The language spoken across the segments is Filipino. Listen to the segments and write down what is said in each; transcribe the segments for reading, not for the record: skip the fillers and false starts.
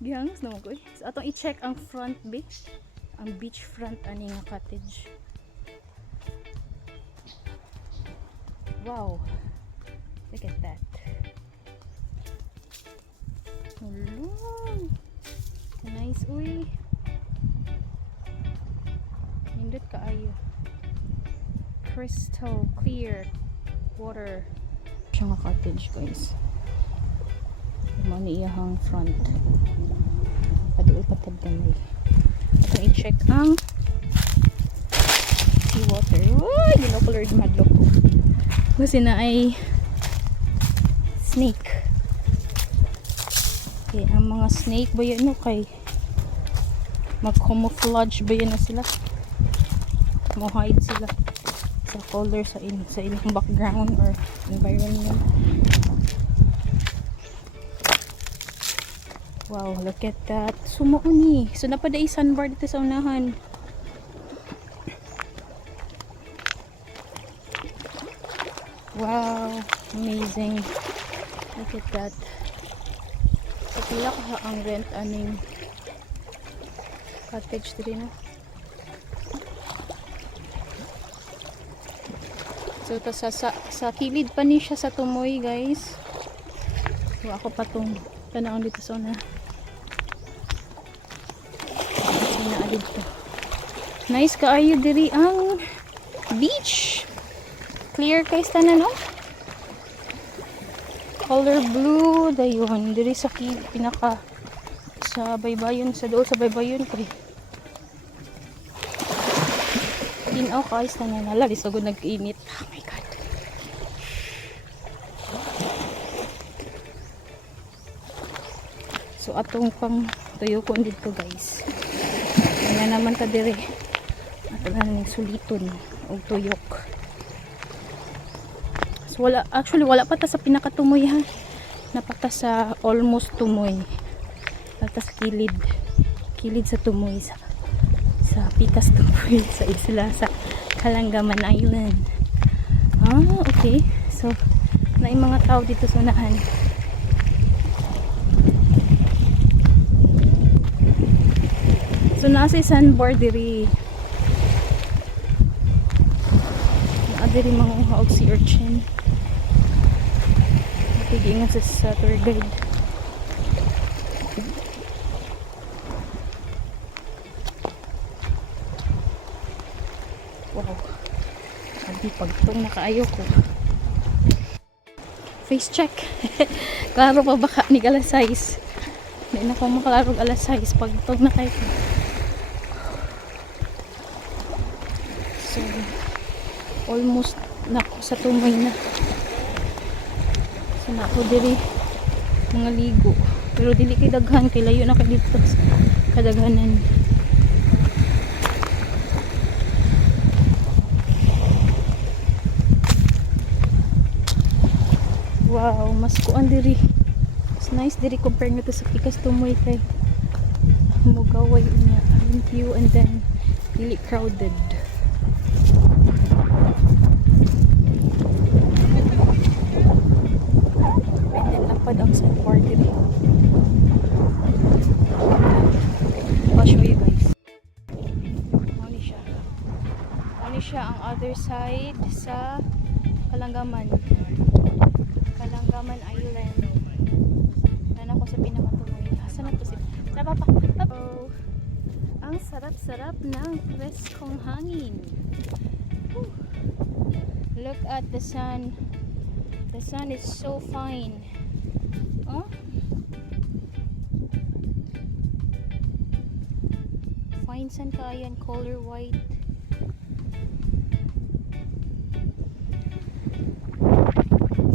Gihangos naman ko eh. So atong i-check ang front beach. Ang beach front ani nga cottage. Wow. Look at that. Hello. Nice uy. Hindot kaayo. Crystal clear water. Siya nga cottage guys. Mani iyahang front. Paduol patad gamay. Ito i-check ang seawater. Uy! Binocolor madlock ko. Kasi na ay snake. Okay, ang mga snake ba yun no kay mag-camouflage ba yun na sila? Mo-hide sila sa color sa ilang background or environment. Wow, look at that. Sumo ni. So napaday sandbar dito sa unahan. Wow, amazing. Look at that. So pila ka ang rent aning cottage dito na. So ta sa kilid pa ni siya sa tumoy, guys. So ako patong tanawon dito sa una. Dito. Nice kaayo diri ang beach. Clear kay tanan no? Color blue dayon diri sa pinaka sa baybayon sa dool sa baybayon kay. Tinaw kay tanan nala lisod nag-init. Oh my god. So atong pang tuyo ko dito guys. Kaya naman ta dire. Ato na ning suliton og tuyok. So wala pa ta sa pinakatumoy ha. Napata sa almost tumoy. Pata sa kilid. Kilid sa tumoy sa pikas tumoy sa isla sa Kalangaman Island. Okay. So naay mga tao dito sa unahan. So nasa sandbar diri. Diri mga uhaog si urchin. Napigingan sa tour guide. Wow. Sabi pagtong nakaayo ko. Face check. Klaro pa baka ni alas 6. Hindi na ko makalarog alas 6 pagtong na kayo. So, almost na ako sa tumoy na. So, na ako diri mga ligo. Pero dili kay daghan, kay layo na kay dito kadaghanan. Wow, mas kuan diri. Mas nice diri compare nito sa pikas tumoy kay mugaway niya ang view and then dili crowded. Ang sandbar dito. I'll show you guys. Ano siya ang other side sa Kalangaman Island. Nan ako sa pinakatuloy. Asan na to si? Sarap pa. Oh, ang sarap-sarap ng preskong hangin. Whew. Look at the sun. The sun is so fine. Oh? Fine sun kaayan, color white.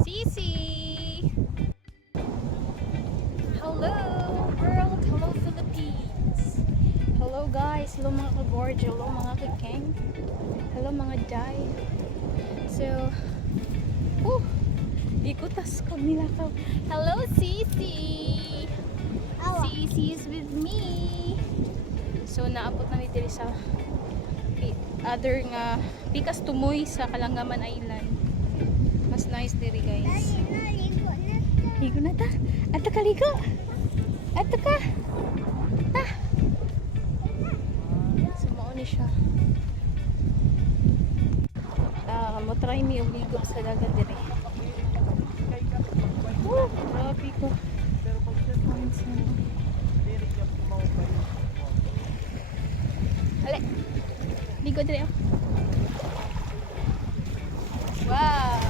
Sisi! Hello world! Hello Philippines! Hello guys! Hello mga ka-gorge! Hello mga ka-keng! Hello mga day! So, ikutas kami lakaw. Hello, Sisi! Sisi is with me. So, naabot na dito sa other nga pikas tumoy sa Kalangaman Island. Mas nice diri guys. Ligo na ta. Ato ka ligo. Ato ka. Ta. Sumao ni siya. Mo try mi og ligo sa dagat dire. Grabe ko. Ale. Ligo dire. Oh. Wow.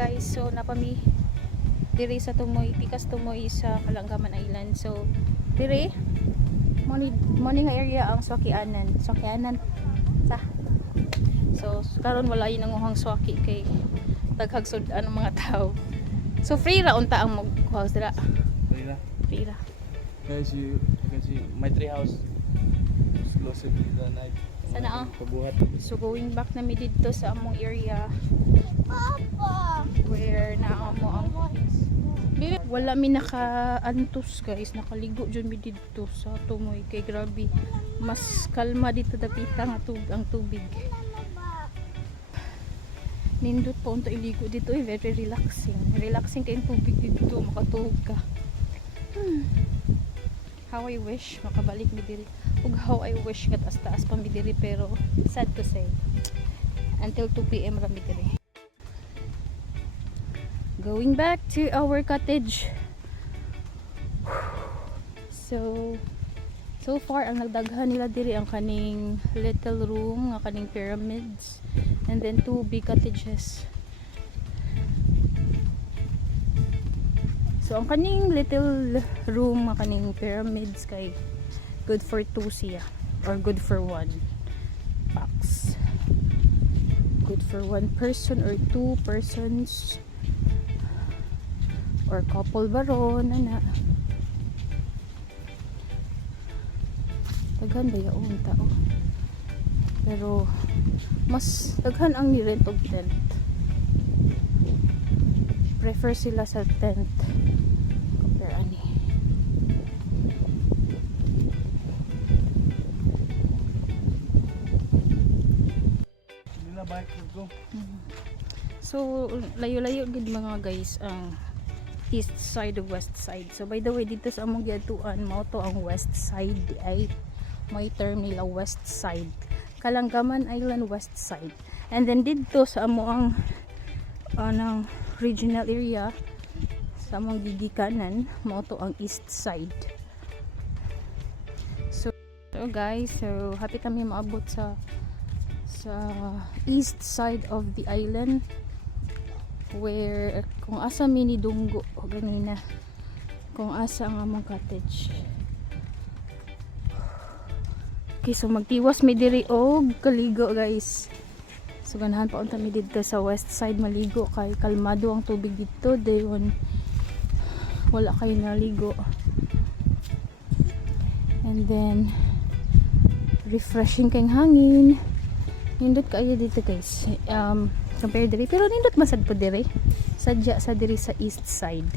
Guys, so napami dire sa Tumoy, Pikas Tumoy sa Kalanggaman Island. So dire morning area ang Swakianan sa. So karon wala yun nanguhang swaki kay daghag sudan ang mga tao. So free ra unta ang mag-house dira. Free ra. Guys, you can see my tree house exclusively the night. Sana Pabuhat. So going back na mi dito sa among area. Papa! Where na mo ang wala mi naka-antos guys, nakaligo dyan mi dito sa Tumoy kay grabe mas kalma dito dapita nga ang tubig. Nindot po unta iligo dito very relaxing kay tubig dito, makatuhog ka. How I wish makabalik mi diri ug how I wish nga taas pa mi diri, pero sad to say until 2 PM ra mi diri. Going back to our cottage. So far ang nagdaghan nila diri ang kaning little room nga kaning pyramids and then 2 big cottages. So ang kaning little room nga kaning pyramids kay good for 2 siya or good for 1 box. Good for 1 person or 2 persons. Or couple baron ana. Daghan ba yaon tao? Pero mas daghan ang ni-rent og tent. Prefer sila sa tent compare ani. Hindi na bike ko. So layo-layo gid mga guys ang east side ug west side. So by the way dito sa among giatuan mao to ang west side ay may term nila west side. Kalanggaman Island west side. And then dito sa amo ang anang regional area sa among gigikanan mao to ang east side. So guys, so happy kami maabot sa east side of the island where kung asa mini dunggo ganina kung asa ang among cottage. Okay, so magtiwas mi diri og kaligo guys. So ganahan pa unta mi dito sa west side maligo kay kalmado ang tubig dito dayon wala kay naligo. And then refreshing kayong hangin. Nindot kaayo dito guys. Compare diri pero nindot masad po diri. Sadya sa diri sa east side.